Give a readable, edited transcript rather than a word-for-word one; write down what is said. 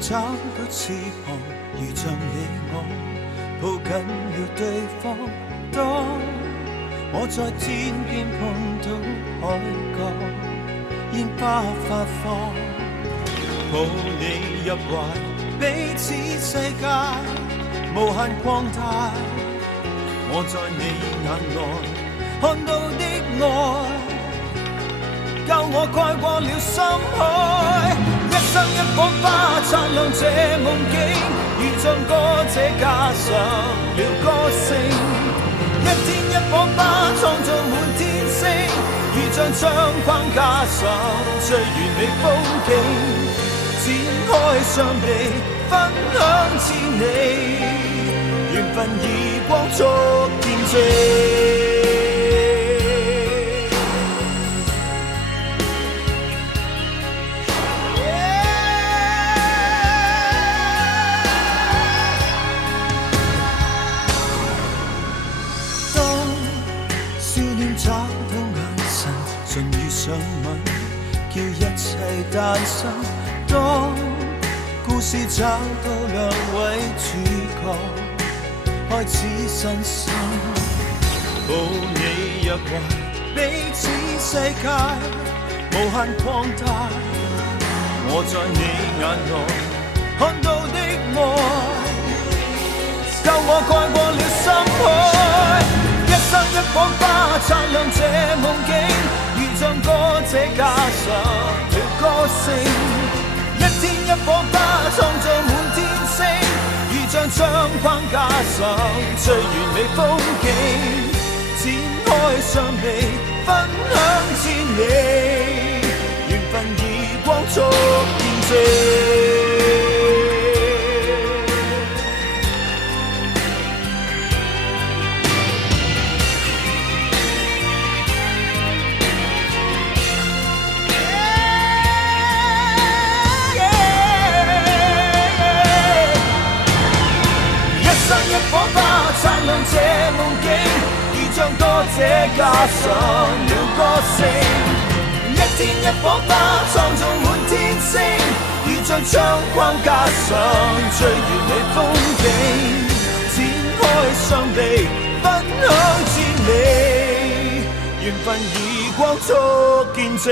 找到翅膀，如像你我抱紧了对方。當我在天邊碰到海角，煙花發放，抱你入懷，彼此世界無限擴大。我在你眼內看到的愛，夠我蓋過了深海。一生一顆花擦亮這夢境，如像歌者加上了歌聲。一天一顆花創造滿天星，如像窗框加上最完美風景。展開雙臂分享千里，緣分以光速見證。找到眼神，唇遇上吻，叫一切誕生。當故事找到兩位主角，開始新生。抱你入懷，彼此世界無限擴大。我在你眼內看到的愛，夠我蓋過了深海。一生一顆花擦亮這夢境，如像歌者加上了歌聲。一天一顆花創造滿天星，如像窗框加上最完美風景。展開雙臂分享千里，緣分以光速見證。擦亮這夢境，如像歌者加上了歌聲。一天一顆花創造滿天星，如像窗框加上最完美風景。展開雙臂分享千里，緣分以光速見證。